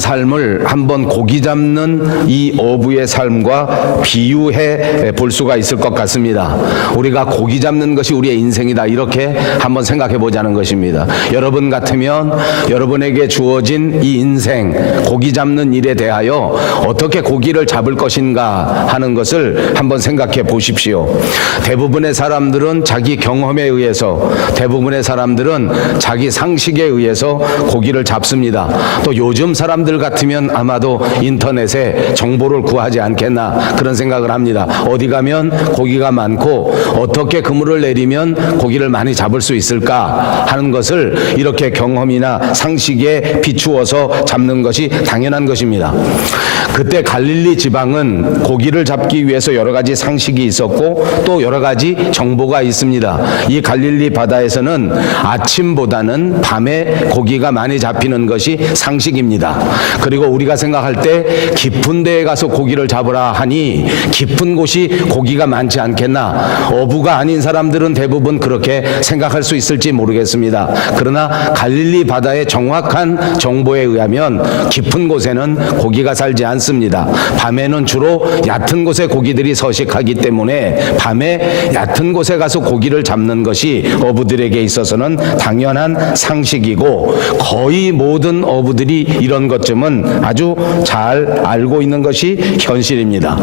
삶을 한번 고기 잡는 이 어부의 삶과 비유해 볼 수가 있을 것 같습니다. 우리가 고기 잡는 것이 우리의 인생이다, 이렇게 한번 생각해 보자는 것입니다. 여러분 같으면 여러분에게 주어진 이 인생, 고기 잡는 일에 대하여 어떻게 고기를 잡을 것인가 하는 것을 한번 생각해 보십시오. 대부분의 사람들은 자기 경험에 의해서, 대부분의 사람들은 자기 상식에 의해서 고기를 잡습니다. 또 요즘 사람들 같으면 아마도 인터넷에 정보를 구하지 않겠나, 그런 생각을 합니다. 어디 가면 고기가 많고 어떻게 그물을 내리면 고기를 많이 잡을 수 있을까 하는 것을 이렇게 경험이나 상식에 비추어서 잡는 것이 당연한 것입니다. 그때 갈릴리 지방은 고기를 잡기 위해서 여러 가지 상식이 있었고 또 여러 가지 정보가 있습니다. 이 갈릴리 바다에서는 아침보다는 밤에 고기가 많이 잡히는 것이 상식입니다. 그리고 우리가 생각할 때 깊은 데에 가서 고기를 잡으라 하니 깊은 곳이 고기가 많지 않겠나, 어부가 아닌 사람들은 대부분 그렇게 생각할 수 있을지 모르겠습니다. 그러나 갈릴리 바다의 정확한 정보에 의하면 깊은 곳에는 고기가 살지 않습니다. 밤에는 주로 얕은 곳에 고기들이 서식하기 때문에 밤에 얕은 곳에 가서 고기를 잡는 것이 어부들에게 있어서는 당연한 상식이고, 거의 모든 어부들이 이런 것쯤은 아주 잘 알고 있는 것이 현실입니다.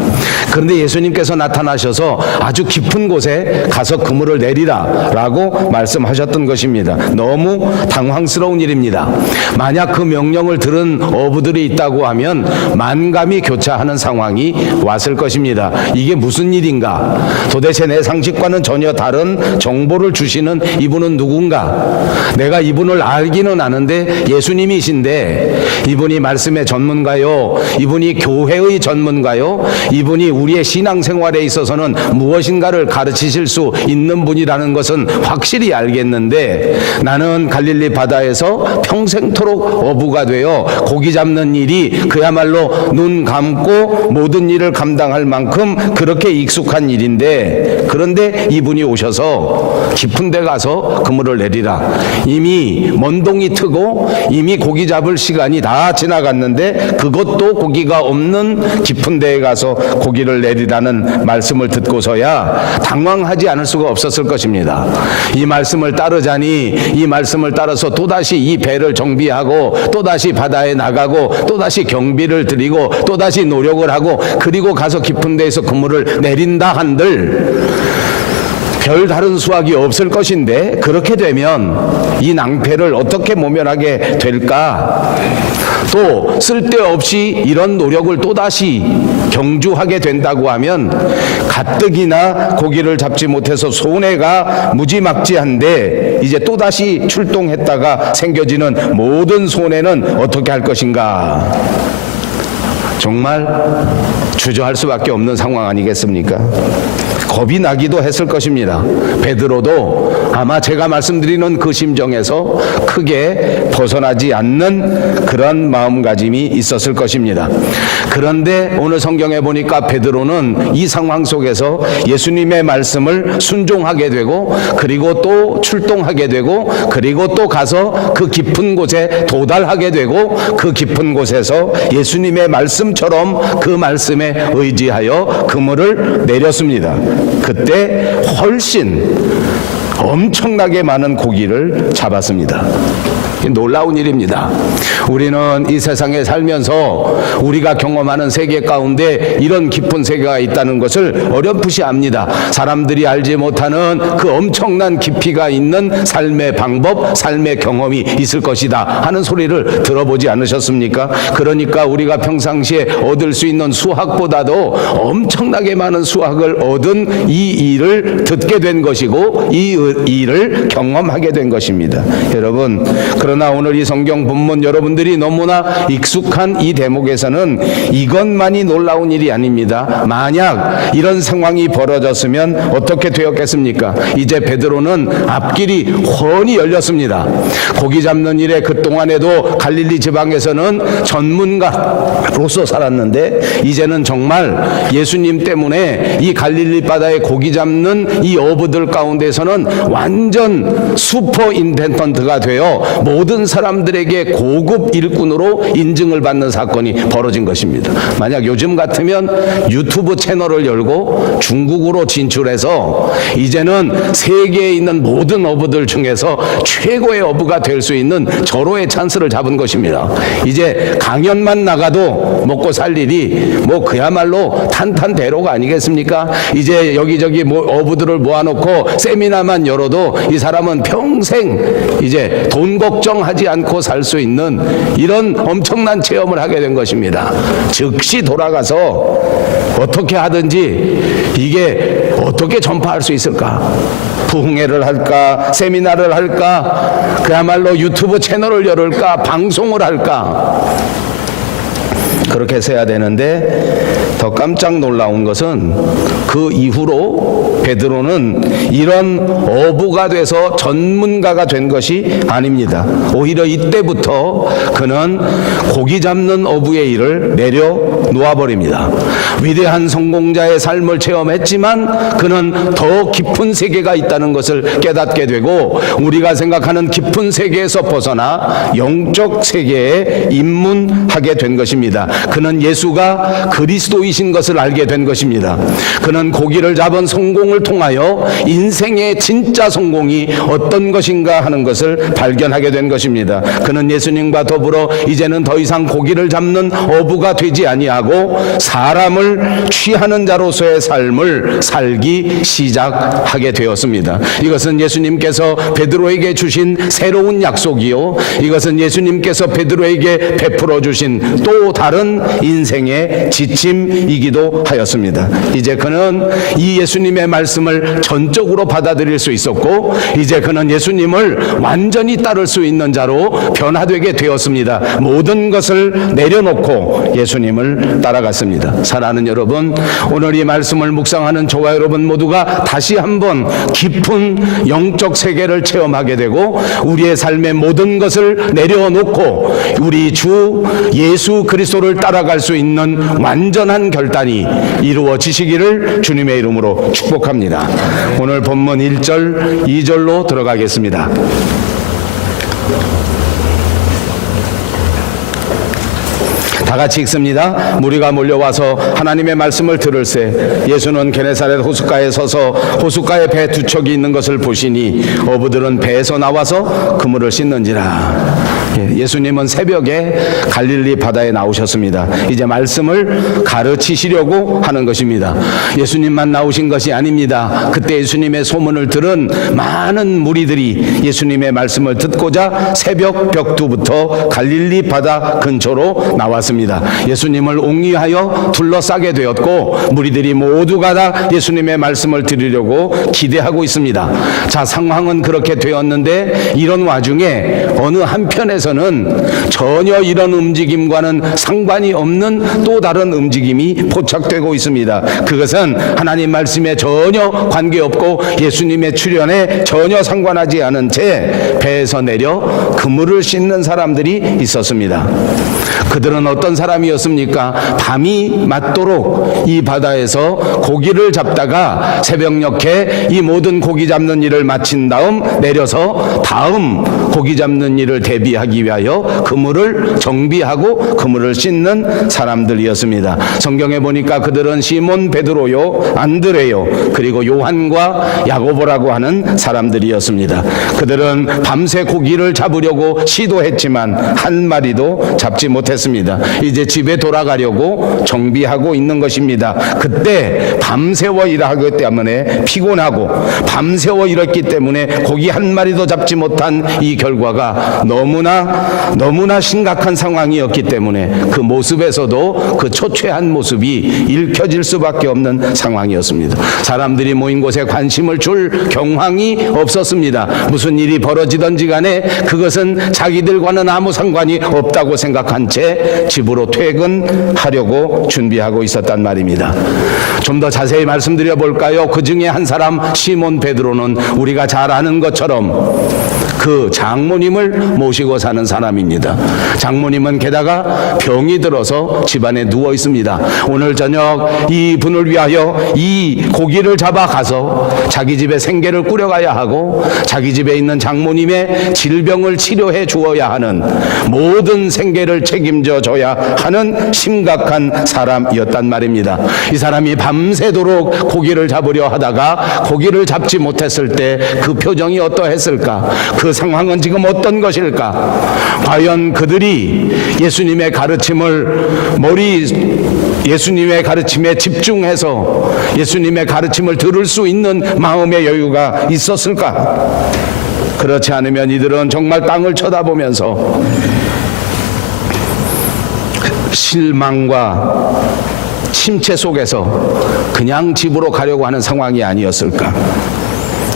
그런데 예수님께서 나타나셔서 아주 깊은 곳에 가서 그물을 내리라 라고 말씀하셨던 것입니다. 너무 당황스러운 일입니다. 만약 그 명령을 들은 어부들이 있다고 하면 만감이 교차하는 상황이 왔을 것입니다. 이게 무슨 일인가? 도대체 내 상식과는 전혀 다른 정보를 주시는 이분은 누군가? 내가 이분을 알기는 아는데 예수님이신데 이분이 말씀의 전문가요? 이분이 교회의 전문가요? 이분이 우리의 신앙생활에 있어서는 무엇인가를 가르치실 수 있는 분이라는 것은 확실히 알겠는데, 나는 갈릴리 바다에서 평생토록 어부가 되어 고기 잡는 일이 그야말로 눈 감고 모든 일을 감당할 만큼 그렇게 익숙한 일인데, 그런데 이분이 오셔서 깊은 데 가서 그물을 내리라. 이미 먼동이 트고 이미 고기 잡을 시간이 다 지나갔는데 그것도 고기가 없는 깊은 데에 가서 고기를 내리라는 말씀을 듣고서야 당황하지 않을 수가 없었을 것입니다. 이 말씀을 따르자니 이 말씀을 따라서 또다시 이 배를 정비하고 또다시 바다에 나가고 또다시 경비를 드리고 또다시 노력을 하고 그리고 가서 깊은 데에서 그물을 내린다 한들 별 다른 수확이 없을 것인데, 그렇게 되면 이 낭패를 어떻게 모면하게 될까? 또 쓸데없이 이런 노력을 또다시 경주하게 된다고 하면 가뜩이나 고기를 잡지 못해서 손해가 무지막지한데 이제 또다시 출동했다가 생겨지는 모든 손해는 어떻게 할 것인가? 정말 주저할 수밖에 없는 상황 아니겠습니까? 겁이 나기도 했을 것입니다. 베드로도 아마 제가 말씀드리는 그 심정에서 크게 벗어나지 않는 그런 마음가짐이 있었을 것입니다. 그런데 오늘 성경에 보니까 베드로는 이 상황 속에서 예수님의 말씀을 순종하게 되고 그리고 또 출동하게 되고 그리고 또 가서 그 깊은 곳에 도달하게 되고 그 깊은 곳에서 예수님의 말씀처럼 그 말씀에 의지하여 그물을 내렸습니다. 그때 훨씬 엄청나게 많은 고기를 잡았습니다. 놀라운 일입니다. 우리는 이 세상에 살면서 우리가 경험하는 세계 가운데 이런 깊은 세계가 있다는 것을 어렴풋이 압니다. 사람들이 알지 못하는 그 엄청난 깊이가 있는 삶의 방법, 삶의 경험이 있을 것이다 하는 소리를 들어보지 않으셨습니까? 그러니까 우리가 평상시에 얻을 수 있는 수학보다도 엄청나게 많은 수학을 얻은 이 일을 듣게 된 것이고 이 일을 경험하게 된 것입니다. 여러분, 그러나 오늘 이 성경 본문 여러분들이 너무나 익숙한 이 대목에서는 이것만이 놀라운 일이 아닙니다. 만약 이런 상황이 벌어졌으면 어떻게 되었겠습니까? 이제 베드로는 앞길이 훤히 열렸습니다. 고기 잡는 일에 그동안에도 갈릴리 지방에서는 전문가로서 살았는데 이제는 정말 예수님 때문에 이 갈릴리 바다에 고기 잡는 이 어부들 가운데서는 완전 슈퍼 인텐던트가 되어 모든 사람들에게 고급 일꾼으로 인증을 받는 사건이 벌어진 것입니다. 만약 요즘 같으면 유튜브 채널을 열고 중국으로 진출해서 이제는 세계에 있는 모든 어부들 중에서 최고의 어부가 될 수 있는 절호의 찬스를 잡은 것입니다. 이제 강연만 나가도 먹고 살 일이 뭐 그야말로 탄탄대로가 아니겠습니까? 이제 여기저기 어부들을 모아놓고 세미나만 열어도 이 사람은 평생 이제 돈 걱정하지 않고 살 수 있는 이런 엄청난 체험을 하게 된 것입니다. 즉시 돌아가서 어떻게 하든지 이게 어떻게 전파할 수 있을까? 부흥회를 할까? 세미나를 할까? 그야말로 유튜브 채널을 열을까? 방송을 할까? 그렇게 해서 해야 되는데 더 깜짝 놀라운 것은 그 이후로 베드로는 이런 어부가 돼서 전문가가 된 것이 아닙니다. 오히려 이때부터 그는 고기 잡는 어부의 일을 내려놓아버립니다. 위대한 성공자의 삶을 체험했지만 그는 더 깊은 세계가 있다는 것을 깨닫게 되고 우리가 생각하는 깊은 세계에서 벗어나 영적 세계에 입문하게 된 것입니다. 그는 예수가 그리스도이신 것을 알게 된 것입니다. 그는 고기를 잡은 성공을 통하여 인생의 진짜 성공이 어떤 것인가 하는 것을 발견하게 된 것입니다. 그는 예수님과 더불어 이제는 더 이상 고기를 잡는 어부가 되지 아니하고 사람을 취하는 자로서의 삶을 살기 시작하게 되었습니다. 이것은 예수님께서 베드로에게 주신 새로운 약속이요, 이것은 예수님께서 베드로에게 베풀어 주신 또 다른 인생의 지침이기도 하였습니다. 이제 그는 이 예수님의 말씀을 전적으로 받아들일 수 있었고 이제 그는 예수님을 완전히 따를 수 있는 자로 변화되게 되었습니다. 모든 것을 내려놓고 예수님을 따라갔습니다. 사랑하는 여러분, 오늘 이 말씀을 묵상하는 저와 여러분 모두가 다시 한번 깊은 영적 세계를 체험하게 되고 우리의 삶의 모든 것을 내려놓고 우리 주 예수 그리스도를 따라갈 수 있는 완전한 결단이 이루어지시기를 주님의 이름으로 축복합니다. 오늘 본문 1절, 2절로 들어가겠습니다. 다 같이 읽습니다. 무리가 몰려와서 하나님의 말씀을 들을새 예수는 게네사렛 호숫가에 서서 호숫가에 배 두 척이 있는 것을 보시니 어부들은 배에서 나와서 그물을 씻는지라. 예수님은 새벽에 갈릴리 바다에 나오셨습니다. 이제 말씀을 가르치시려고 하는 것입니다. 예수님만 나오신 것이 아닙니다. 그때 예수님의 소문을 들은 많은 무리들이 예수님의 말씀을 듣고자 새벽 벽두부터 갈릴리 바다 근처로 나왔습니다. 예수님을 옹이하여 둘러싸게 되었고 무리들이 모두가 다 예수님의 말씀을 들으려고 기대하고 있습니다. 자, 상황은 그렇게 되었는데 이런 와중에 어느 한편에서는 전혀 이런 움직임과는 상관이 없는 또 다른 움직임이 포착되고 있습니다. 그것은 하나님 말씀에 전혀 관계없고 예수님의 출현에 전혀 상관하지 않은 채 배에서 내려 그물을 씻는 사람들이 있었습니다. 그들은 어떤 사람이었습니까? 밤이 맞도록 이 바다에서 고기를 잡다가 새벽녘에 이 모든 고기 잡는 일을 마친 다음 내려서 다음 고기 잡는 일을 대비하기 위하여 그물을 정비하고 그물을 씻는 사람들이었습니다. 성경에 보니까 그들은 시몬 베드로요, 안드레요, 그리고 요한과 야고보라고 하는 사람들이었습니다. 그들은 밤새 고기를 잡으려고 시도했지만 한 마리도 잡지 못했습니다. 이제 집에 돌아가려고 정비하고 있는 것입니다. 그때 밤새워 일하기 때문에 피곤하고 밤새워 일했기 때문에 고기 한 마리도 잡지 못한 이 결과가 너무나 심각한 상황이었기 때문에 그 모습에서도 그 초췌한 모습이 읽혀질 수밖에 없는 상황이었습니다. 사람들이 모인 곳에 관심을 줄 경황이 없었습니다. 무슨 일이 벌어지든지 간에 그것은 자기들과는 아무 상관이 없다고 생각한 채 집으로 퇴근하려고 준비하고 있었단 말입니다. 좀 더 자세히 말씀드려 볼까요? 그 중에 한 사람 시몬 베드로는 우리가 잘 아는 것처럼 그 장모님을 모시고 사는 사람입니다. 장모님은 게다가 병이 들어서 집안에 누워 있습니다. 오늘 저녁 이 분을 위하여 이 고기를 잡아가서 자기 집에 생계를 꾸려가야 하고 자기 집에 있는 장모님의 질병을 치료해 주어야 하는, 모든 생계를 책임져 줘야 하는 심각한 사람이었단 말입니다. 이 사람이 밤새도록 고기를 잡으려 하다가 고기를 잡지 못했을 때 그 표정이 어떠했을까? 그 상황은 지금 어떤 것일까? 과연 그들이 예수님의 가르침에 집중해서 예수님의 가르침을 들을 수 있는 마음의 여유가 있었을까? 그렇지 않으면 이들은 정말 땅을 쳐다보면서 실망과 침체 속에서 그냥 집으로 가려고 하는 상황이 아니었을까?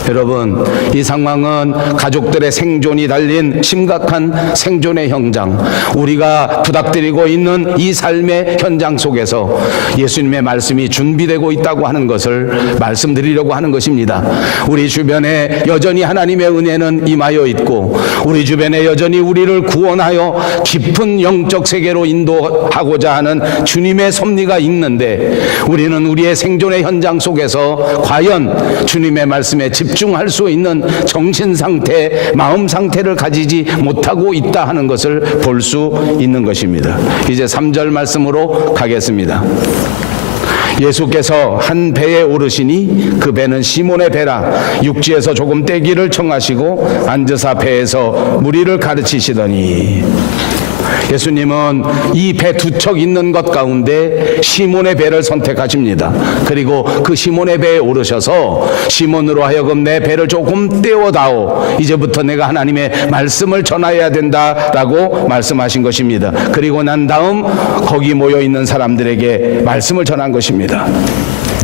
여러분, 이 상황은 가족들의 생존이 달린 심각한 생존의 현장, 우리가 부닥뜨리고 있는 이 삶의 현장 속에서 예수님의 말씀이 준비되고 있다고 하는 것을 말씀드리려고 하는 것입니다. 우리 주변에 여전히 하나님의 은혜는 임하여 있고 우리 주변에 여전히 우리를 구원하여 깊은 영적 세계로 인도하고자 하는 주님의 섭리가 있는데, 우리는 우리의 생존의 현장 속에서 과연 주님의 말씀에 집중할 수 있는 정신 상태, 마음 상태를 가지지 못하고 있다 하는 것을 볼 수 있는 것입니다. 이제 3절 말씀으로 가겠습니다. 예수께서 한 배에 오르시니 그 배는 시몬의 배라. 육지에서 조금 떼기를 청하시고 앉으사 배에서 무리를 가르치시더니, 예수님은 이 배 두 척 있는 것 가운데 시몬의 배를 선택하십니다. 그리고 그 시몬의 배에 오르셔서 시몬으로 하여금 내 배를 조금 떼어다오. 이제부터 내가 하나님의 말씀을 전해야 된다라고 말씀하신 것입니다. 그리고 난 다음 거기 모여 있는 사람들에게 말씀을 전한 것입니다.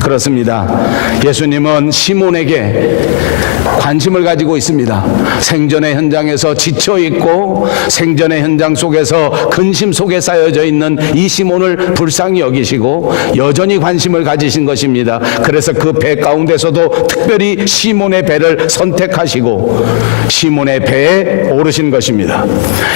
그렇습니다. 예수님은 시몬에게 관심을 가지고 있습니다. 생존의 현장에서 지쳐있고 생존의 현장 속에서 근심 속에 쌓여져 있는 이 시몬을 불쌍히 여기시고 여전히 관심을 가지신 것입니다. 그래서 그 배 가운데서도 특별히 시몬의 배를 선택하시고 시몬의 배에 오르신 것입니다.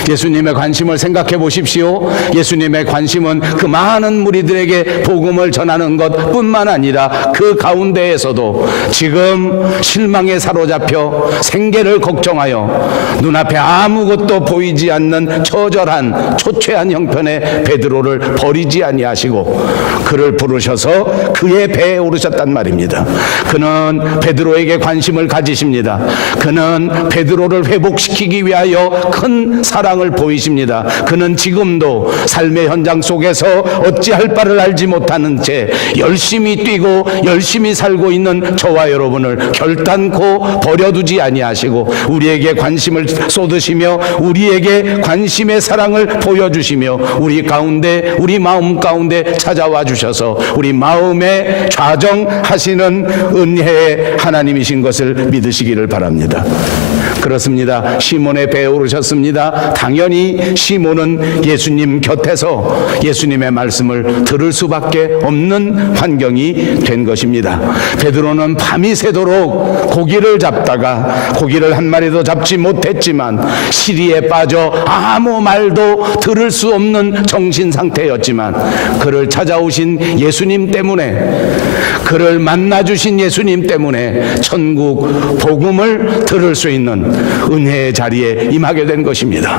예수님의 관심을 생각해 보십시오. 예수님의 관심은 그 많은 무리들에게 복음을 전하는 것뿐만 아니라 그 가운데에서도 지금 실망에 사로잡혀 생계를 걱정하여 눈앞에 아무것도 보이지 않는 처절한 초췌한 형편의 베드로를 버리지 아니하시고 그를 부르셔서 그의 배에 오르셨단 말입니다. 그는 베드로에게 관심을 가지십니다. 그는 베드로를 회복시키기 위하여 큰 사랑을 보이십니다. 그는 지금도 삶의 현장 속에서 어찌할 바를 알지 못하는 채 열심히 뛰고 열심히 살고 있는 저와 여러분을 결단코 버려두지 아니하시고 우리에게 관심을 쏟으시며 우리에게 관심의 사랑을 보여주시며 우리 가운데, 우리 마음 가운데 찾아와 주셔서 우리 마음에 좌정하시는 은혜의 하나님이신 것을 믿으시기를 바랍니다. 그렇습니다. 시몬의 배에 오르셨습니다. 당연히 시몬은 예수님 곁에서 예수님의 말씀을 들을 수밖에 없는 환경이 된 것입니다. 베드로는 밤이 새도록 고기를 잡다가 고기를 한 마리도 잡지 못했지만 시리에 빠져 아무 말도 들을 수 없는 정신 상태였지만 그를 찾아오신 예수님 때문에, 그를 만나주신 예수님 때문에 천국 복음을 들을 수 있는 은혜의 자리에 임하게 된 것입니다.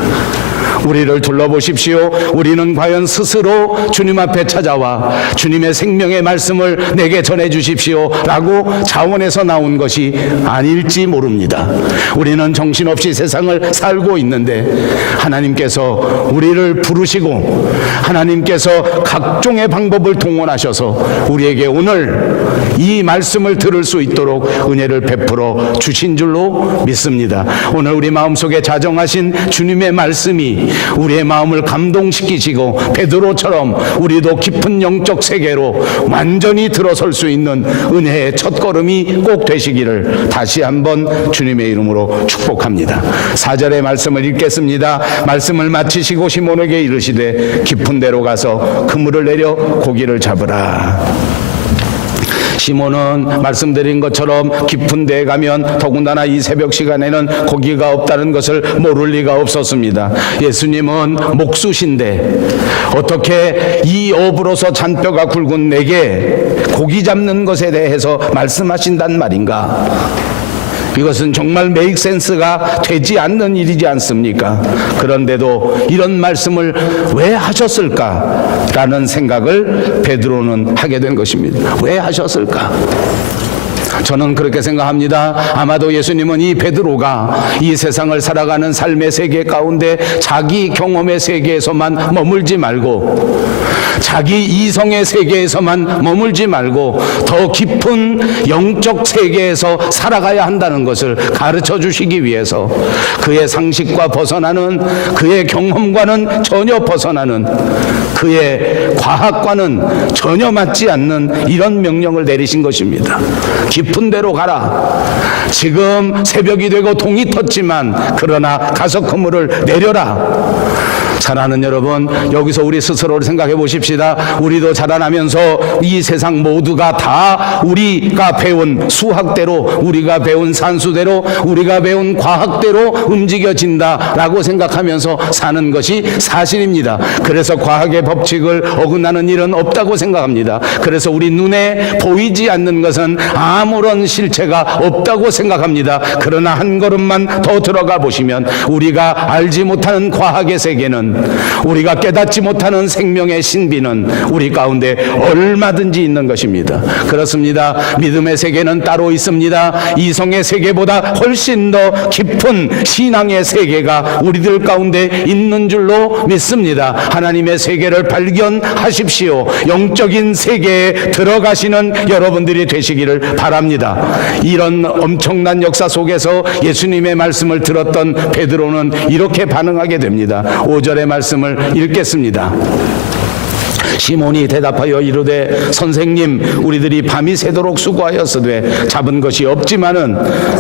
우리를 둘러보십시오. 우리는 과연 스스로 주님 앞에 찾아와 주님의 생명의 말씀을 내게 전해 주십시오 라고 자원해서 나온 것이 아닐지 모릅니다. 우리는 정신없이 세상을 살고 있는데 하나님께서 우리를 부르시고 하나님께서 각종의 방법을 동원하셔서 우리에게 오늘 이 말씀을 들을 수 있도록 은혜를 베풀어 주신 줄로 믿습니다. 오늘 우리 마음속에 자정하신 주님의 말씀이 우리의 마음을 감동시키시고 베드로처럼 우리도 깊은 영적 세계로 완전히 들어설 수 있는 은혜의 첫걸음이 꼭 되시기를 다시 한번 주님의 이름으로 축복합니다. 4절의 말씀을 읽겠습니다. 말씀을 마치시고 시몬에게 이르시되 깊은 데로 가서 그물을 내려 고기를 잡으라. 시몬은 말씀드린 것처럼 깊은 데에 가면 더군다나 이 새벽 시간에는 고기가 없다는 것을 모를 리가 없었습니다. 예수님은 목수신데 어떻게 이 업으로서 잔뼈가 굵은 내게 고기 잡는 것에 대해서 말씀하신단 말인가? 이것은 정말 메이크 센스가 되지 않는 일이지 않습니까? 그런데도 이런 말씀을 왜 하셨을까라는 생각을 베드로는 하게 된 것입니다. 왜 하셨을까? 저는 그렇게 생각합니다. 아마도 예수님은 이 베드로가 이 세상을 살아가는 삶의 세계 가운데 자기 경험의 세계에서만 머물지 말고 자기 이성의 세계에서만 머물지 말고 더 깊은 영적 세계에서 살아가야 한다는 것을 가르쳐 주시기 위해서 그의 상식과 벗어나는 그의 경험과는 전혀 벗어나는 그의 과학과는 전혀 맞지 않는 이런 명령을 내리신 것입니다. 깊은 데로 가라. 지금 새벽이 되고 동이 텄지만 그러나 가서 그물을 내려라. 사랑하는 여러분, 여기서 우리 스스로를 생각해 보십시다. 우리도 자라나면서 이 세상 모두가 다 우리가 배운 수학대로, 우리가 배운 산수대로, 우리가 배운 과학대로 움직여진다라고 생각하면서 사는 것이 사실입니다. 그래서 과학의 법칙을 어긋나는 일은 없다고 생각합니다. 그래서 우리 눈에 보이지 않는 것은 아무런 실체가 없다고 생각합니다. 그러나 한 걸음만 더 들어가 보시면 우리가 알지 못하는 과학의 세계는, 우리가 깨닫지 못하는 생명의 신비는 우리 가운데 얼마든지 있는 것입니다. 그렇습니다. 믿음의 세계는 따로 있습니다. 이성의 세계보다 훨씬 더 깊은 신앙의 세계가 우리들 가운데 있는 줄로 믿습니다. 하나님의 세계를 발견하십시오. 영적인 세계에 들어가시는 여러분들이 되시기를 바랍니다. 이런 엄청난 역사 속에서 예수님의 말씀을 들었던 베드로는 이렇게 반응하게 됩니다. 5절의 말씀을 읽겠습니다. 시몬이 대답하여 이르되 선생님, 우리들이 밤이 새도록 수고하였으되 잡은 것이 없지만은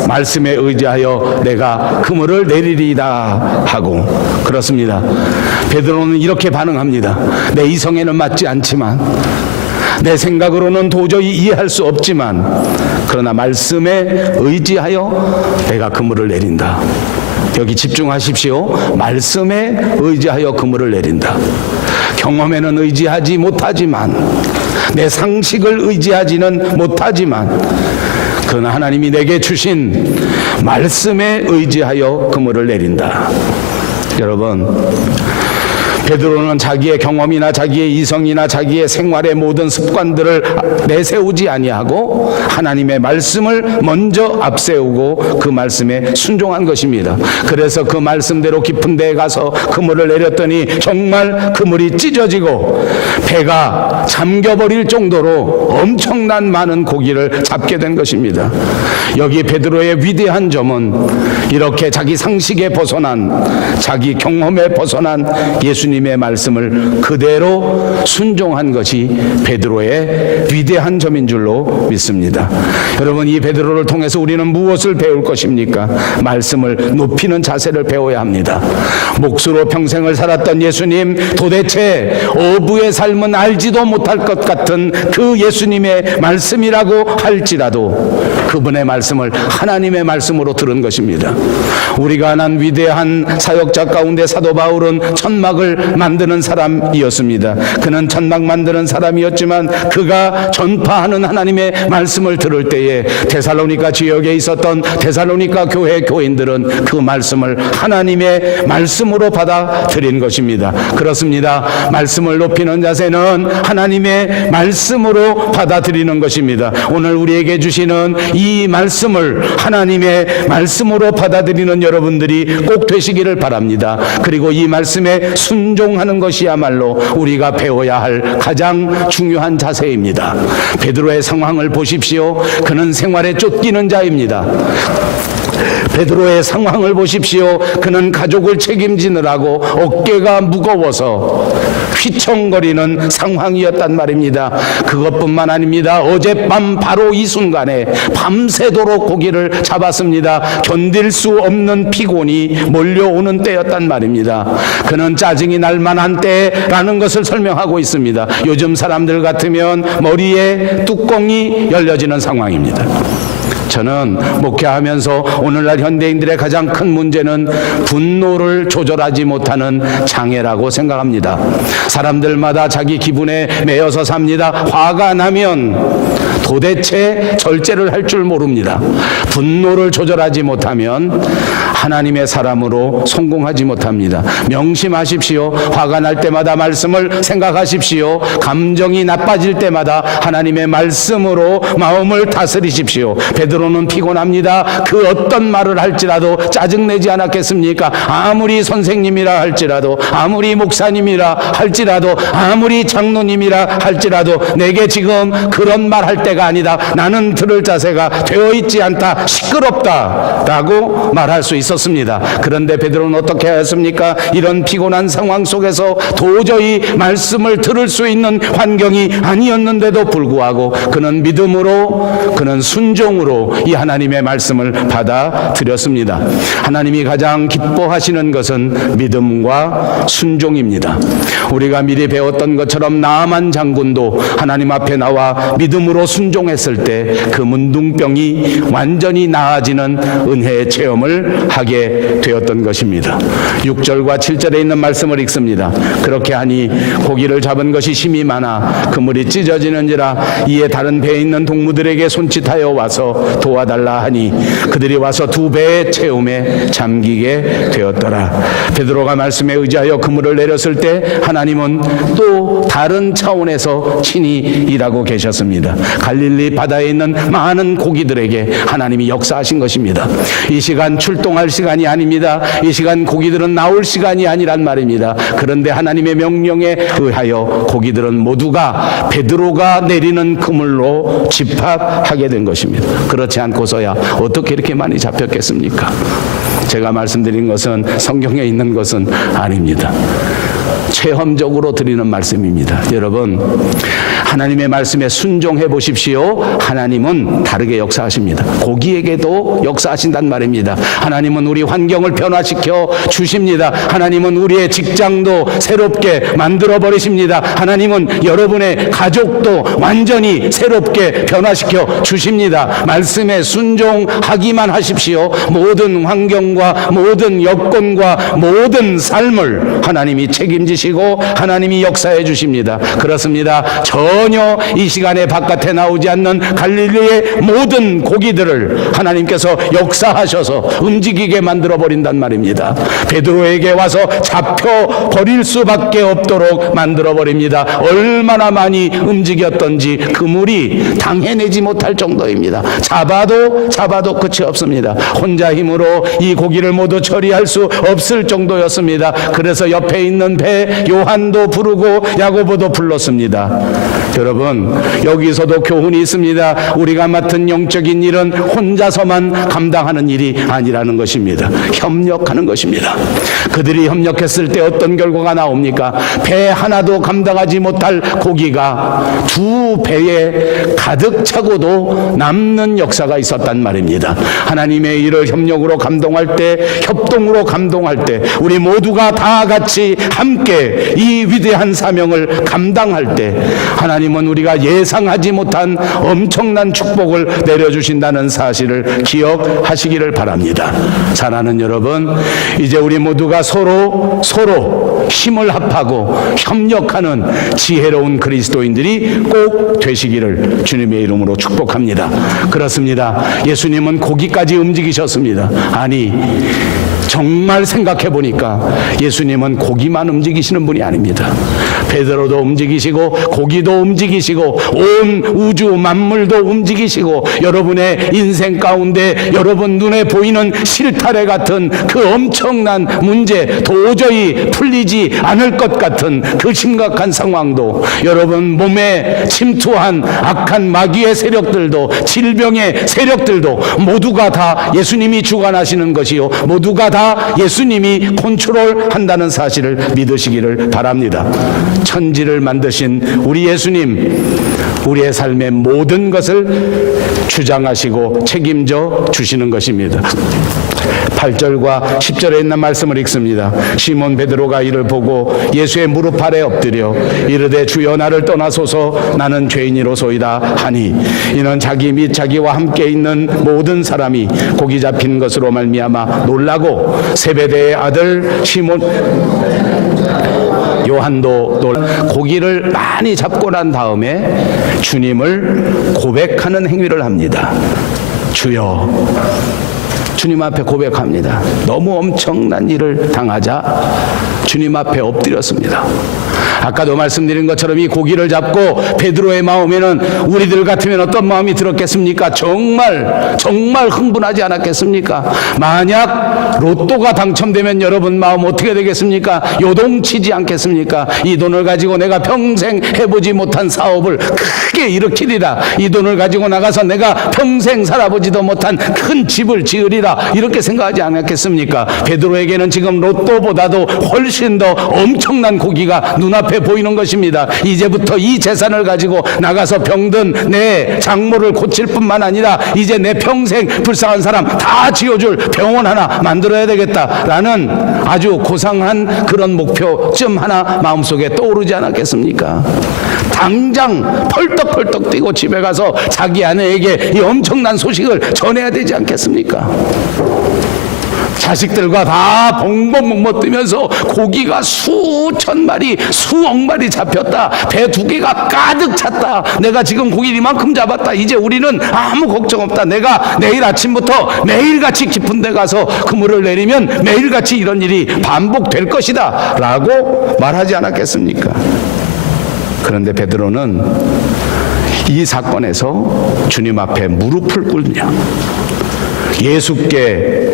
말씀에 의지하여 내가 그물을 내리리다 하고. 그렇습니다. 베드로는 이렇게 반응합니다. 내 이성에는 맞지 않지만, 내 생각으로는 도저히 이해할 수 없지만, 그러나 말씀에 의지하여 내가 그물을 내린다. 여기 집중하십시오. 말씀에 의지하여 그물을 내린다. 경험에는 의지하지 못하지만, 내 상식을 의지하지는 못하지만, 그러나 하나님이 내게 주신 말씀에 의지하여 그물을 내린다. 여러분, 베드로는 자기의 경험이나 자기의 이성이나 자기의 생활의 모든 습관들을 내세우지 아니하고 하나님의 말씀을 먼저 앞세우고 그 말씀에 순종한 것입니다. 그래서 그 말씀대로 깊은 데에 가서 그물을 내렸더니 정말 그물이 찢어지고 배가 잠겨버릴 정도로 엄청난 많은 고기를 잡게 된 것입니다. 여기 베드로의 위대한 점은 이렇게 자기 상식에 벗어난, 자기 경험에 벗어난 예수님의 말씀을 그대로 순종한 것이 베드로의 위대한 점인 줄로 믿습니다. 여러분, 이 베드로를 통해서 우리는 무엇을 배울 것입니까? 말씀을 높이는 자세를 배워야 합니다. 목수로 평생을 살았던 예수님, 도대체 어부의 삶은 알지도 못할 것 같은 그 예수님의 말씀이라고 할지라도 그분의 말씀을 하나님의 말씀으로 들은 것입니다. 우리가 난 위대한 사역자 가운데 사도 바울은 천막을 만드는 사람이었습니다. 그는 천막 만드는 사람이었지만 그가 전파하는 하나님의 말씀을 들을 때에 데살로니가 지역에 있었던 데살로니가 교회 교인들은 그 말씀을 하나님의 말씀으로 받아들인 것입니다. 그렇습니다. 말씀을 높이는 자세는 하나님의 말씀으로 받아들이는 것입니다. 오늘 우리에게 주시는 이 말씀을 하나님의 말씀으로 받아들이는 여러분들이 꼭 되시기를 바랍니다. 그리고 이 말씀에 순종하는 것이야말로 우리가 배워야 할 가장 중요한 자세입니다. 베드로의 상황을 보십시오. 그는 생활에 쫓기는 자입니다. 베드로의 상황을 보십시오. 그는 가족을 책임지느라고 어깨가 무거워서 휘청거리는 상황이었단 말입니다. 그것뿐만 아닙니다. 어젯밤 바로 이 순간에 밤새도록 고기를 잡았습니다. 견딜 수 없는 피곤이 몰려오는 때였단 말입니다. 그는 짜증이 날 만한 때라는 것을 설명하고 있습니다. 요즘 사람들 같으면 머리에 뚜껑이 열려지는 상황입니다. 저는 목회하면서 오늘날 현대인들의 가장 큰 문제는 분노를 조절하지 못하는 장애라고 생각합니다. 사람들마다 자기 기분에 매여서 삽니다. 화가 나면 도대체 절제를 할 줄 모릅니다. 분노를 조절하지 못하면 하나님의 사람으로 성공하지 못합니다. 명심하십시오. 화가 날 때마다 말씀을 생각하십시오. 감정이 나빠질 때마다 하나님의 말씀으로 마음을 다스리십시오. 베드로는 피곤합니다. 그 어떤 말을 할지라도 짜증내지 않았겠습니까? 아무리 선생님이라 할지라도, 아무리 목사님이라 할지라도, 아무리 장로님이라 할지라도 내게 지금 그런 말 할 때가 아니다. 나는 들을 자세가 되어 있지 않다. 시끄럽다 라고 말할 수 있었습니다. 그런데 베드로는 어떻게 하였습니까? 이런 피곤한 상황 속에서 도저히 말씀을 들을 수 있는 환경이 아니었는데도 불구하고 그는 믿음으로, 그는 순종으로 이 하나님의 말씀을 받아들였습니다. 하나님이 가장 기뻐하시는 것은 믿음과 순종입니다. 우리가 미리 배웠던 것처럼 나아만 장군도 하나님 앞에 나와 믿음으로 순종했을 때 그 문둥병이 완전히 나아지는 은혜의 체험을 하게 되었던 것입니다. 6절과 7절에 있는 말씀을 읽습니다. 그렇게 하니 고기를 잡은 것이 심히 많아 그물이 찢어지는지라 이에 다른 배에 있는 동무들에게 손짓하여 와서 도와달라 하니 그들이 와서 두 배의 체험에 잠기게 되었더라. 베드로가 말씀에 의지하여 그물을 내렸을 때 하나님은 또 다른 차원에서 친히 일하고 계셨습니다. 갈릴리 바다에 있는 많은 고기들에게 하나님이 역사하신 것입니다. 이 시간 출동할 시간이 아닙니다. 이 시간 고기들은 나올 시간이 아니란 말입니다. 그런데 하나님의 명령에 의하여 고기들은 모두가 베드로가 내리는 그물로 집합하게 된 것입니다. 그렇지 않고서야 어떻게 이렇게 많이 잡혔겠습니까? 제가 말씀드린 것은 성경에 있는 것은 아닙니다. 체험적으로 드리는 말씀입니다. 여러분, 하나님의 말씀에 순종해 보십시오. 하나님은 다르게 역사하십니다. 고기에게도 역사하신단 말입니다. 하나님은 우리 환경을 변화시켜 주십니다. 하나님은 우리의 직장도 새롭게 만들어 버리십니다. 하나님은 여러분의 가족도 완전히 새롭게 변화시켜 주십니다. 말씀에 순종하기만 하십시오. 모든 환경과 모든 여건과 모든 삶을 하나님이 책임지시고 하나님이 역사해 주십니다. 그렇습니다. 전혀 이 시간에 바깥에 나오지 않는 갈릴리의 모든 고기들을 하나님께서 역사하셔서 움직이게 만들어 버린단 말입니다. 베드로에게 와서 잡혀 버릴 수밖에 없도록 만들어 버립니다. 얼마나 많이 움직였던지 그물이 당해내지 못할 정도입니다. 잡아도 끝이 없습니다. 혼자 힘으로 이 고기를 모두 처리할 수 없을 정도였습니다. 그래서 옆에 있는 배 요한도 부르고 야고보도 불렀습니다. 여러분, 여기서도 교훈이 있습니다. 우리가 맡은 영적인 일은 혼자서만 감당하는 일이 아니라는 것입니다. 협력하는 것입니다. 그들이 협력했을 때 어떤 결과가 나옵니까? 배 하나도 감당하지 못할 고기가 두 배에 가득 차고도 남는 역사가 있었단 말입니다. 하나님의 일을 협력으로 감동할 때, 협동으로 감동할 때, 우리 모두가 다 같이 함께 이 위대한 사명을 감당할 때 하나님은 우리가 예상하지 못한 엄청난 축복을 내려주신다는 사실을 기억하시기를 바랍니다. 사랑하는 여러분, 이제 우리 모두가 서로 힘을 합하고 협력하는 지혜로운 그리스도인들이 꼭 되시기를 주님의 이름으로 축복합니다. 그렇습니다. 예수님은 고기까지 움직이셨습니다. 아니, 정말 생각해 보니까 예수님은 고기만 움직이시는 분이 아닙니다. 베드로도 움직이시고 고기도 움직이시고 온 우주 만물도 움직이시고 여러분의 인생 가운데 여러분 눈에 보이는 실타래 같은 그 엄청난 문제, 도저히 풀리지 않을 것 같은 그 심각한 상황도, 여러분 몸에 침투한 악한 마귀의 세력들도, 질병의 세력들도 모두가 다 예수님이 주관하시는 것이요, 모두가 다 예수님이 컨트롤 한다는 사실을 믿으시기를 바랍니다. 천지를 만드신 우리 예수님, 우리의 삶의 모든 것을 주장하시고 책임져 주시는 것입니다. 8절과 10절에 있는 말씀을 읽습니다. 시몬 베드로가 이를 보고 예수의 무릎 아래 엎드려 이르되 주여 나를 떠나소서 나는 죄인이로소이다 하니, 이는 자기 및 자기와 함께 있는 모든 사람이 고기 잡힌 것으로 말미암아 놀라고 세베대의 아들 시몬 요한도 고기를 많이 잡고 난 다음에 주님을 고백하는 행위를 합니다. 주여, 주님 앞에 고백합니다. 너무 엄청난 일을 당하자 주님 앞에 엎드렸습니다. 아까도 말씀드린 것처럼 이 고기를 잡고 베드로의 마음에는 우리들 같으면 어떤 마음이 들었겠습니까? 정말 흥분하지 않았겠습니까? 만약 로또가 당첨되면 여러분 마음 어떻게 되겠습니까? 요동치지 않겠습니까? 이 돈을 가지고 내가 평생 해보지 못한 사업을 크게 일으키리라, 이 돈을 가지고 나가서 내가 평생 살아보지도 못한 큰 집을 지으리라, 이렇게 생각하지 않았겠습니까? 베드로에게는 지금 로또보다도 훨씬 더 엄청난 고기가 눈앞에 보이는 것입니다. 이제부터 이 재산을 가지고 나가서 병든 내 장모를 고칠 뿐만 아니라 이제 내 평생 불쌍한 사람 다 지어줄 병원 하나 만들어야 되겠다라는 아주 고상한 그런 목표점 하나 마음속에 떠오르지 않았겠습니까? 당장 펄떡펄떡 뛰고 집에 가서 자기 아내에게 이 엄청난 소식을 전해야 되지 않겠습니까? 자식들과 다 봉봉봉봉 뛰면서 고기가 수천 마리, 수억 마리 잡혔다. 배 2개가 가득 찼다. 내가 지금 고기를 이만큼 잡았다. 이제 우리는 아무 걱정 없다. 내가 내일 아침부터 매일같이 깊은 데 가서 그물을 내리면 매일같이 이런 일이 반복될 것이다 라고 말하지 않았겠습니까? 그런데 베드로는 이 사건에서 주님 앞에 무릎을 꿇냐, 예수께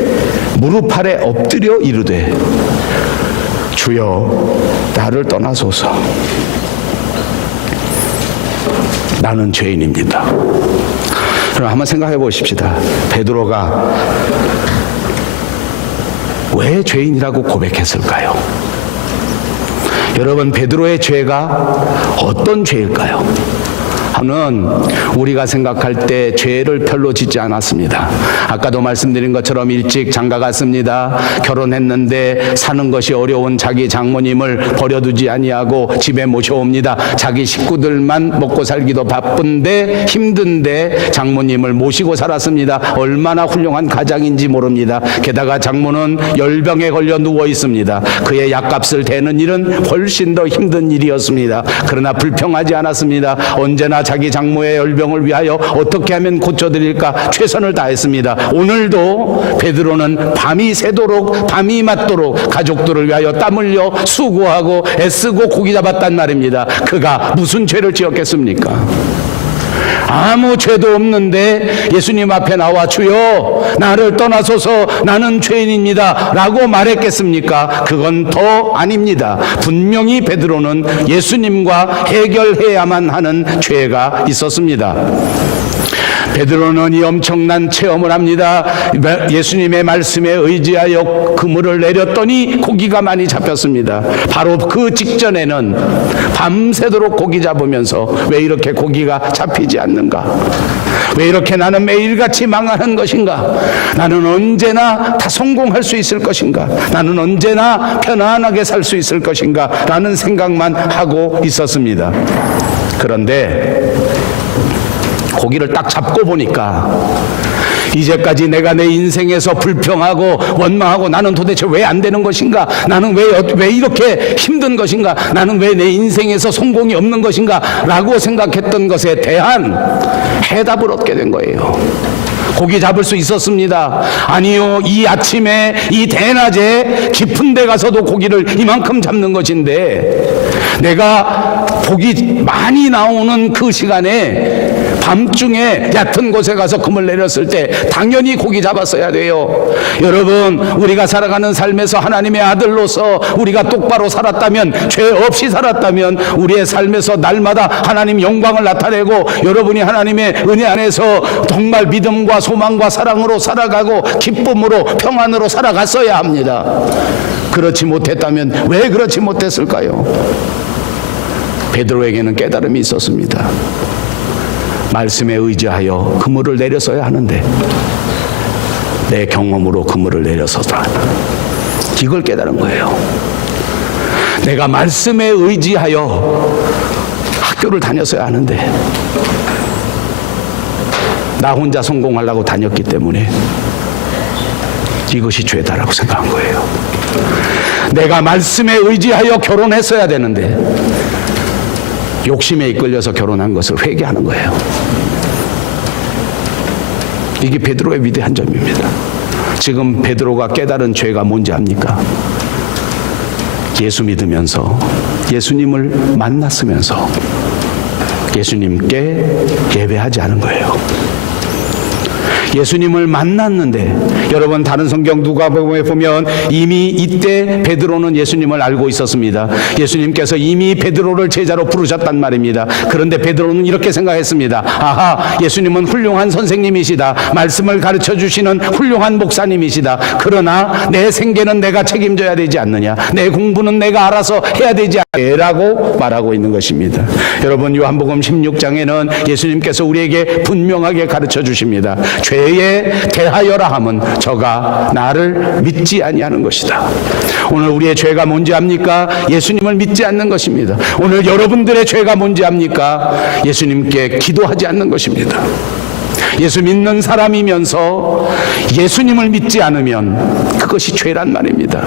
무릎 아래 엎드려 이르되 주여 나를 떠나소서 나는 죄인입니다. 그럼 한번 생각해 보십시다. 베드로가 왜 죄인이라고 고백했을까요? 여러분, 베드로의 죄가 어떤 죄일까요? 저는 우리가 생각할 때 죄를 별로 짓지 않았습니다. 아까도 말씀드린 것처럼 일찍 장가 갔습니다. 결혼했는데 사는 것이 어려운 자기 장모님을 버려두지 아니하고 집에 모셔옵니다. 자기 식구들만 먹고 살기도 바쁜데 힘든데 장모님을 모시고 살았습니다. 얼마나 훌륭한 가장인지 모릅니다. 게다가 장모는 열병에 걸려 누워 있습니다. 그의 약값을 대는 일은 훨씬 더 힘든 일이었습니다. 그러나 불평하지 않았습니다. 언제나 자기 장모의 열병을 위하여 어떻게 하면 고쳐드릴까 최선을 다했습니다. 오늘도 베드로는 밤이 새도록 밤이 맞도록 가족들을 위하여 땀 흘려 수고하고 애쓰고 고기 잡았단 말입니다. 그가 무슨 죄를 지었겠습니까? 아무 죄도 없는데 예수님 앞에 나와 주여 나를 떠나소서 나는 죄인입니다 라고 말했겠습니까? 그건 더 아닙니다. 분명히 베드로는 예수님과 해결해야만 하는 죄가 있었습니다. 베드로는 이 엄청난 체험을 합니다. 예수님의 말씀에 의지하여 그물을 내렸더니 고기가 많이 잡혔습니다. 바로 그 직전에는 밤새도록 고기 잡으면서 왜 이렇게 고기가 잡히지 않는가? 왜 이렇게 나는 매일같이 망하는 것인가? 나는 언제나 다 성공할 수 있을 것인가? 나는 언제나 편안하게 살 수 있을 것인가? 라는 생각만 하고 있었습니다. 그런데 고기를 딱 잡고 보니까 이제까지 내가 내 인생에서 불평하고 원망하고 나는 도대체 왜 안 되는 것인가? 나는 왜 이렇게 힘든 것인가? 나는 왜 내 인생에서 성공이 없는 것인가? 라고 생각했던 것에 대한 해답을 얻게 된 거예요. 고기 잡을 수 있었습니다. 아니요, 이 아침에 이 대낮에 깊은 데 가서도 고기를 이만큼 잡는 것인데, 내가 고기 많이 나오는 그 시간에 밤중에 얕은 곳에 가서 그물 내렸을 때 당연히 고기 잡았어야 돼요. 여러분, 우리가 살아가는 삶에서 하나님의 아들로서 우리가 똑바로 살았다면, 죄 없이 살았다면 우리의 삶에서 날마다 하나님 영광을 나타내고 여러분이 하나님의 은혜 안에서 정말 믿음과 소망과 사랑으로 살아가고 기쁨으로 평안으로 살아갔어야 합니다. 그렇지 못했다면 왜 그렇지 못했을까요? 베드로에게는 깨달음이 있었습니다. 말씀에 의지하여 그물을 내렸어야 하는데 내 경험으로 그물을 내려서다, 이걸 깨달은 거예요. 내가 말씀에 의지하여 학교를 다녔어야 하는데 나 혼자 성공하려고 다녔기 때문에 이것이 죄다라고 생각한 거예요. 내가 말씀에 의지하여 결혼했어야 되는데 욕심에 이끌려서 결혼한 것을 회개하는 거예요. 이게 베드로의 위대한 점입니다. 지금 베드로가 깨달은 죄가 뭔지 압니까? 예수 믿으면서, 예수님을 만났으면서 예수님께 예배하지 않은 거예요. 예수님을 만났는데, 여러분 다른 성경 누가복음에 보면 이미 이때 베드로는 예수님을 알고 있었습니다. 예수님께서 이미 베드로를 제자로 부르셨단 말입니다. 그런데 베드로는 이렇게 생각했습니다. 아하, 예수님은 훌륭한 선생님이시다, 말씀을 가르쳐 주시는 훌륭한 목사님이시다. 그러나 내 생계는 내가 책임져야 되지 않느냐, 내 공부는 내가 알아서 해야 되지 않느냐라고 말하고 있는 것입니다. 여러분, 요한복음 16장에는 예수님께서 우리에게 분명하게 가르쳐 주십니다. 죄에 대하여라 함은 저가 나를 믿지 아니하는 것이다. 오늘 우리의 죄가 뭔지 압니까? 예수님을 믿지 않는 것입니다. 오늘 여러분들의 죄가 뭔지 압니까? 예수님께 기도하지 않는 것입니다. 예수 믿는 사람이면서 예수님을 믿지 않으면 그것이 죄란 말입니다.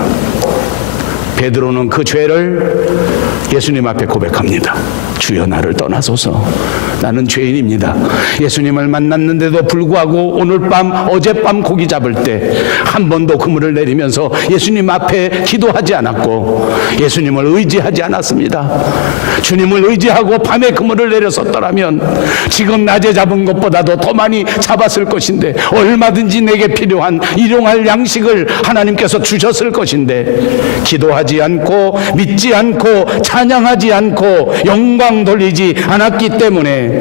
베드로는 그 죄를 예수님 앞에 고백합니다. 주여, 나를 떠나소서, 나는 죄인입니다. 예수님을 만났는데도 불구하고 오늘 밤, 어젯밤 고기 잡을 때 한 번도 그물을 내리면서 예수님 앞에 기도하지 않았고 예수님을 의지하지 않았습니다. 주님을 의지하고 밤에 그물을 내렸었더라면 지금 낮에 잡은 것보다도 더 많이 잡았을 것인데, 얼마든지 내게 필요한 일용할 양식을 하나님께서 주셨을 것인데, 기도하지 않고 믿지 않고 찬양하지 않고 영광 돌리지 않았기 때문에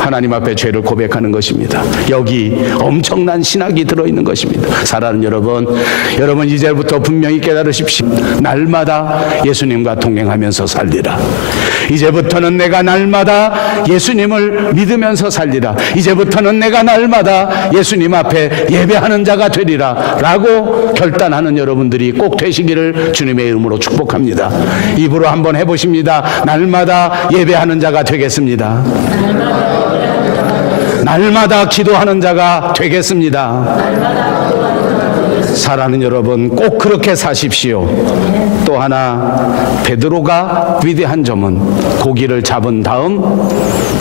하나님 앞에 죄를 고백하는 것입니다. 여기 엄청난 신학이 들어있는 것입니다. 사랑하는 여러분 이제부터 분명히 깨달으십시오. 날마다 예수님과 동행하면서 살리라. 이제부터는 내가 날마다 예수님을 믿으면서 살리라. 이제부터는 내가 날마다 예수님 앞에 예배하는 자가 되리라 라고 결단하는 여러분들이 꼭 되시기를 주님의 이름으로 축복합니다. 입으로 한번 해보십니다. 날마다 예배하는 자가 되겠습니다. 날마다 기도하는 자가 되겠습니다. 사랑하는 여러분, 꼭 그렇게 사십시오. 또 하나, 베드로가 위대한 점은 고기를 잡은 다음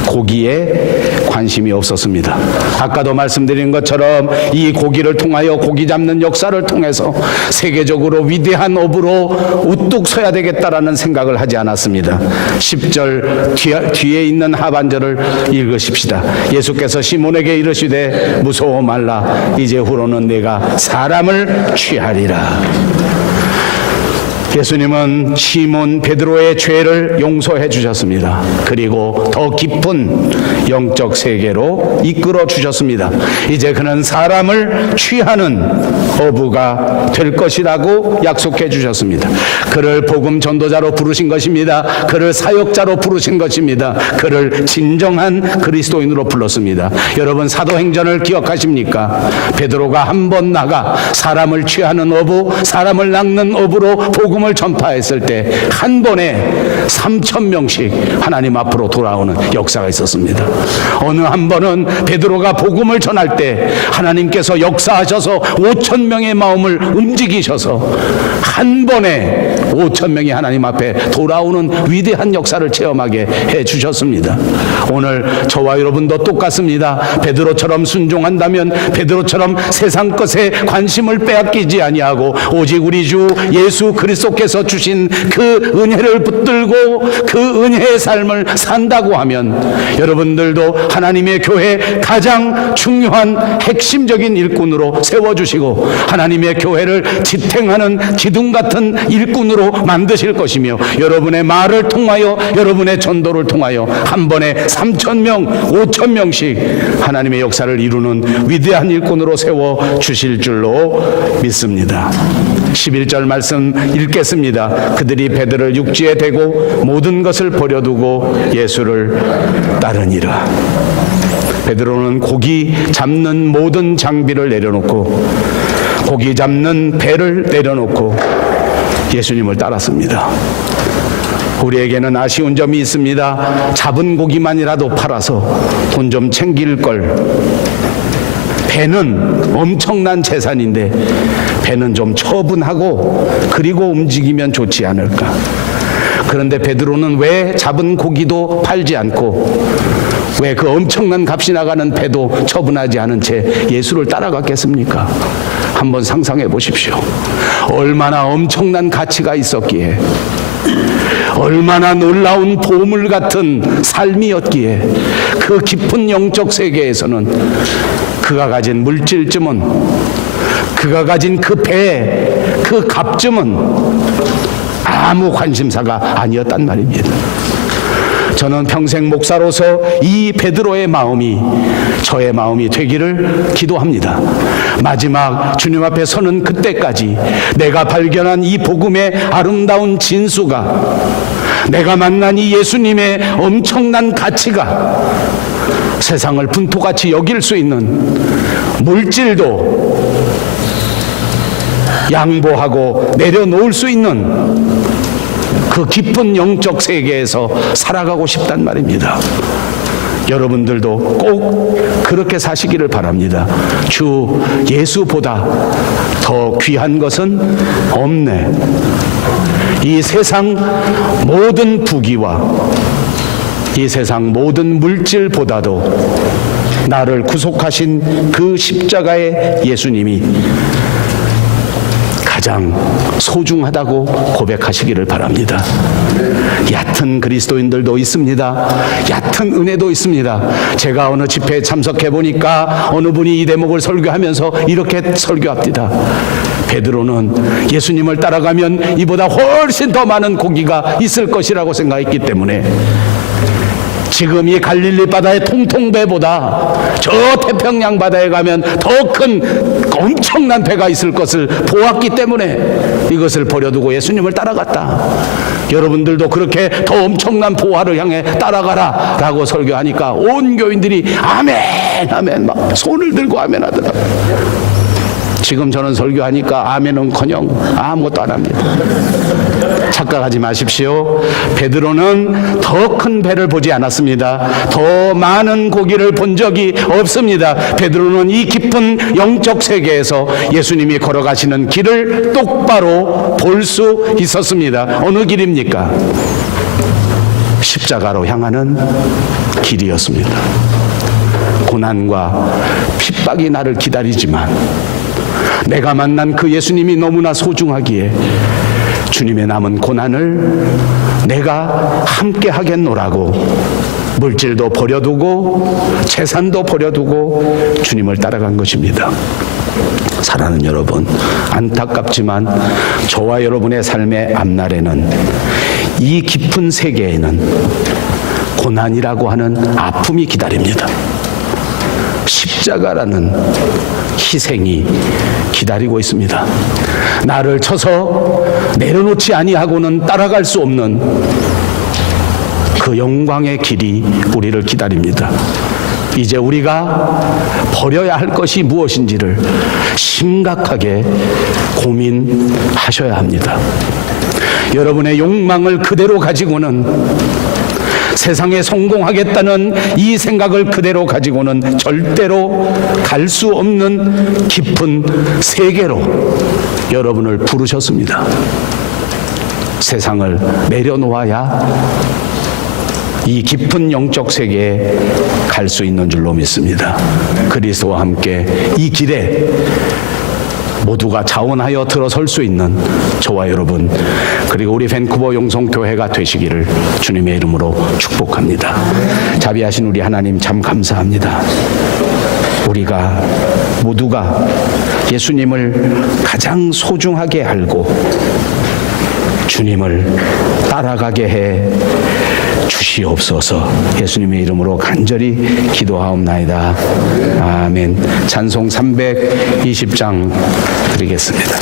고기에 관심이 없었습니다. 아까도 말씀드린 것처럼 이 고기를 통하여, 고기 잡는 역사를 통해서 세계적으로 위대한 어부로 우뚝 서야 되겠다라는 생각을 하지 않았습니다. 10절 뒤에 있는 하반절을 읽으십시다. 예수께서 시몬에게 이르시되 무서워 말라, 이제후로는 내가 사람을 취하리라. 예수님은 시몬 베드로의 죄를 용서해 주셨습니다. 그리고 더 깊은 영적 세계로 이끌어 주셨습니다. 이제 그는 사람을 취하는 어부가 될 것이라고 약속해 주셨습니다. 그를 복음 전도자로 부르신 것입니다. 그를 사역자로 부르신 것입니다. 그를 진정한 그리스도인으로 불렀습니다. 여러분, 사도행전을 기억하십니까? 베드로가 한 번 나가 사람을 취하는 어부, 사람을 낚는 어부로 복음 복음을 전파했을 때 한 번에 3,000명씩 하나님 앞으로 돌아오는 역사가 있었습니다. 어느 한 번은 베드로가 복음을 전할 때 하나님께서 역사하셔서 5,000명의 마음을 움직이셔서 한 번에 5,000명이 하나님 앞에 돌아오는 위대한 역사를 체험하게 해주셨습니다. 오늘 저와 여러분도 똑같습니다. 베드로처럼 순종한다면 베드로처럼 세상 것에 관심을 빼앗기지 아니하고 오직 우리 주 예수 그리스도께서 주신 그 은혜를 붙들고 그 은혜의 삶을 산다고 하면 여러분들도 하나님의 교회 가장 중요한 핵심적인 일꾼으로 세워주시고 하나님의 교회를 지탱하는 기둥 같은 일꾼으로 만드실 것이며 여러분의 말을 통하여 여러분의 전도를 통하여 한 번에 3,000명 5,000명씩 하나님의 역사를 이루는 위대한 일꾼으로 세워주실 줄로 믿습니다. 11절 말씀 읽겠습니다. 그들이 베드로를 육지에 대고 모든 것을 버려두고 예수를 따르니라. 베드로는 고기 잡는 모든 장비를 내려놓고 고기 잡는 배를 내려놓고 예수님을 따랐습니다. 우리에게는 아쉬운 점이 있습니다. 잡은 고기만이라도 팔아서 돈 좀 챙길 걸. 배는 엄청난 재산인데 배는 좀 처분하고 그리고 움직이면 좋지 않을까. 그런데 베드로는 왜 잡은 고기도 팔지 않고 왜 그 엄청난 값이 나가는 배도 처분하지 않은 채 예수를 따라갔겠습니까? 한번 상상해 보십시오. 얼마나 엄청난 가치가 있었기에, 얼마나 놀라운 보물 같은 삶이었기에 그 깊은 영적 세계에서는 그가 가진 물질쯤은, 그가 가진 그 배, 그 값쯤은 아무 관심사가 아니었단 말입니다. 저는 평생 목사로서 이 베드로의 마음이 저의 마음이 되기를 기도합니다. 마지막 주님 앞에 서는 그때까지 내가 발견한 이 복음의 아름다운 진수가, 내가 만난 이 예수님의 엄청난 가치가 세상을 분토같이 여길 수 있는, 물질도 양보하고 내려놓을 수 있는 그 깊은 영적 세계에서 살아가고 싶단 말입니다. 여러분들도 꼭 그렇게 사시기를 바랍니다. 주 예수보다 더 귀한 것은 없네. 이 세상 모든 부귀와 이 세상 모든 물질보다도 나를 구속하신 그 십자가의 예수님이 가장 소중하다고 고백하시기를 바랍니다. 얕은 그리스도인들도 있습니다. 얕은 은혜도 있습니다. 제가 어느 집회에 참석해 보니까 어느 분이 이 대목을 설교하면서 이렇게 설교합니다. 베드로는 예수님을 따라가면 이보다 훨씬 더 많은 고기가 있을 것이라고 생각했기 때문에 지금 이 갈릴리 바다의 통통배보다 저 태평양 바다에 가면 더 큰 엄청난 배가 있을 것을 보았기 때문에 이것을 버려두고 예수님을 따라갔다. 여러분들도 그렇게 더 엄청난 보화를 향해 따라가라 라고 설교하니까 온 교인들이 아멘 아멘 막 손을 들고 아멘 하더라고요. 지금 저는 설교하니까 아멘은커녕 아무것도 안 합니다. 착각하지 마십시오. 베드로는 더 큰 배를 보지 않았습니다. 더 많은 고기를 본 적이 없습니다. 베드로는 이 깊은 영적 세계에서 예수님이 걸어가시는 길을 똑바로 볼 수 있었습니다. 어느 길입니까? 십자가로 향하는 길이었습니다. 고난과 핍박이 나를 기다리지만 내가 만난 그 예수님이 너무나 소중하기에 주님의 남은 고난을 내가 함께 하겠노라고 물질도 버려두고 재산도 버려두고 주님을 따라간 것입니다. 사랑하는 여러분, 안타깝지만 저와 여러분의 삶의 앞날에는 이 깊은 세계에는 고난이라고 하는 아픔이 기다립니다. 십자가라는 희생이 기다리고 있습니다. 나를 쳐서 내려놓지 아니하고는 따라갈 수 없는 그 영광의 길이 우리를 기다립니다. 이제 우리가 버려야 할 것이 무엇인지를 심각하게 고민하셔야 합니다. 여러분의 욕망을 그대로 가지고는, 세상에 성공하겠다는 이 생각을 그대로 가지고는 절대로 갈 수 없는 깊은 세계로 여러분을 부르셨습니다. 세상을 내려놓아야 이 깊은 영적 세계에 갈 수 있는 줄로 믿습니다. 그리스도와 함께 이 길에 모두가 자원하여 들어설 수 있는 저와 여러분, 그리고 우리 밴쿠버 용성교회가 되시기를 주님의 이름으로 축복합니다. 자비하신 우리 하나님 참 감사합니다. 우리가 모두가 예수님을 가장 소중하게 알고 주님을 따라가게 해 주시옵소서. 예수님의 이름으로 간절히 기도하옵나이다. 아멘. 찬송 320장 드리겠습니다.